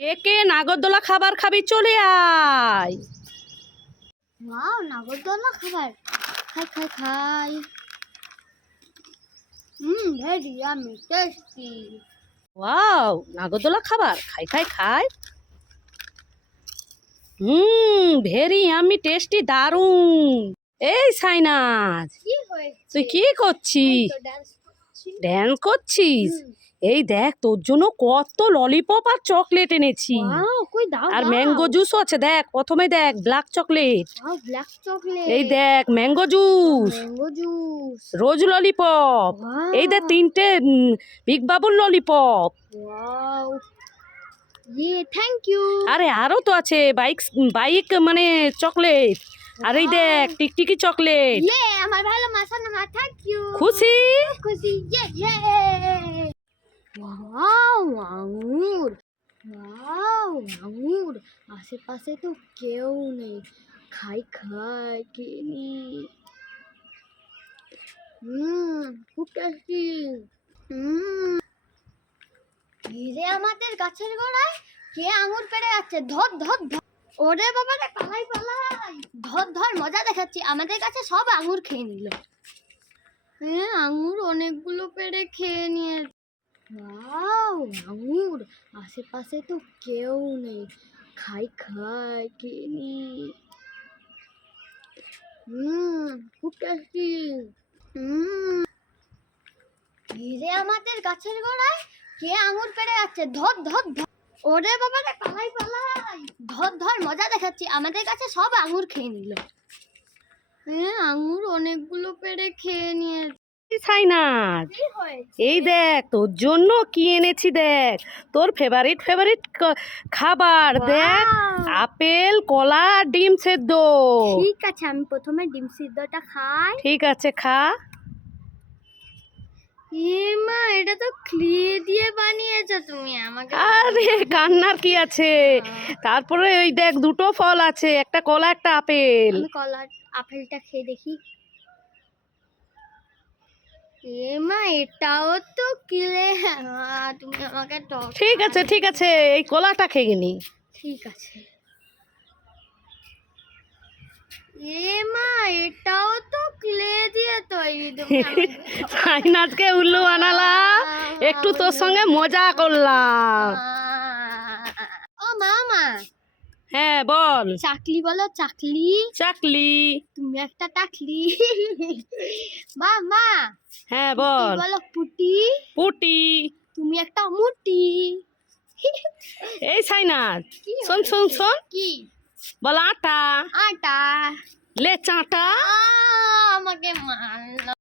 একে নাগরদোলা খাবার খাবি, চলে আয়। ওয়াও, নাগরদোলা খাবার। খাই খাই খাই। Very yummy tasty. ওয়াও, নাগরদোলা খাবার, খাই খাই খাই। ভেরি ইয়ামি টেস্টি, দারুন। এই সাইনাজ, কি হয়েছে? তুই কি করছিস? তো ডান্স করছি। ড্যান্স করছিস? এই দেখ, তোর জন্য কত ললিপপ আর চকলেট এনেছি। ওয়াও, কই দাও আর দাও। ম্যাঙ্গো জুসও আছে, দেখ প্রথমে দেখ black chocolate, wow, black chocolate. এই দেখ mango juice, mango juice. Rose lollipop, এই দেখ তিনটে big Babol lollipop. Wow, thank you. আরে আরো তো আছে, বাইক মানে চকলেট, আর এই দেখ টিকটিকি চকলেট। আমার ভালো মাথা না, থ্যাংক ইউ। খুশি? খুশি। ওয়াও, আঙ্গুর। ওয়াও, আঙ্গুর। আশেপাশে তো কেউ নেই, খাই খাই কিনি। খুব টেস্টি। ঘিরে আমাদের গাছের গোড়ায় কে আঙ্গুর পেড়ে যাচ্ছে, ধর ধর ধর। ওরে বাবা রে, পালাই পালাই। ধর ধর, মজা দেখাচ্ছি। আমাদের কাছে সব আঙ্গুর খেয়ে নিল। আঙ্গুর অনেকগুলো পেড়ে খেয়ে নিয়ে। ওয়াও, আঙ্গুর। আশেপাশে তো কেউ নেই, খাই খাই কিনি। খুব টেস্টি। ঘিরে আমাদের গাছের গোড়ায় কে আঙ্গুর পেড়ে যাচ্ছে, ধর ধর ধর। ওরে বাবা রে, পালাই পালাই। ধর ধর, মজা দেখাচ্ছি। আমাদের কাছে সব আঙ্গুর খেয়ে নিল। আঙ্গুর অনেকগুলো পেড়ে খেয়ে নিয়ে। সাইনাজ, এই দেখ তোর জন্য কি এনেছি, দেখ তোর ফেভারিট খাবার, দেখ আপেল, কলা আর ডিম সেদ্ধ। ঠিক আছে, আমি প্রথমে ডিম সিদ্ধটা খাই। ঠিক আছে, খা। মা, এটা তো ক্লে দিয়ে বানিয়েছো তুমি আমাকে। আরে কান্নার কি আছে, তারপরে ওই দেখ দুটো ফল আছে, একটা কলা একটা আপেল। আমি আপেলটা খেয়ে দেখি। মা, এটাও তো ক্লে। তুমি আমাকে ঠিক আছে ঠিক আছে, এই কলাটা খেয়ে নি। ঠিক আছে। মা, এটাও তো ক্লে দিয়ে তৈরি। সাইনাজকে উল্লু বানালাম, একটু তোর সঙ্গে মজা করলাম। ও মামা। হ্যাঁ বল। চাকলি বলো, চাকলি। চাকলি। তুমি একটা টাকলি। মামা। হ্যাঁ বল। বলো পুটি। পুটি। তুমি একটা মুটি। এই সাইনাজ, শোন শোন শোন, কি বল আটা। আটা। লে চাটা। আমাকে মারলো।